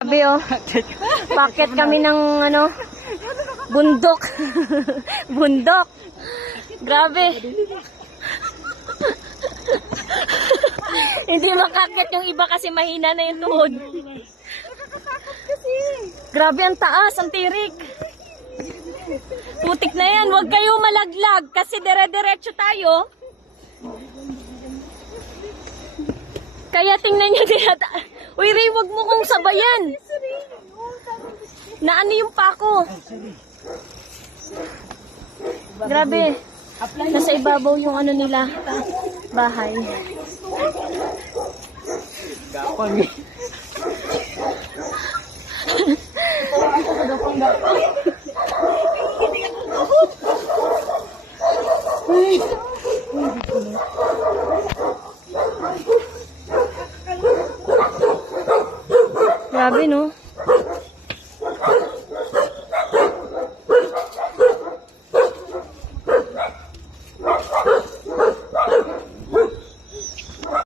Sabi oh, bakit kami ng ano, bundok. Bundok. Grabe. Hindi makakit yung iba kasi mahina na yung tuhod. Grabe ang taas, ang tirik. Putik na yan, huwag kayo malaglag kasi dire-diretso tayo. Kaya tingnan nyo dito. Uy Ray, huwag mo kong sabayan. Na ano yung pako? Grabe. Nasa ibabaw yung ano nila. Bahay. Gapang. Grabe no.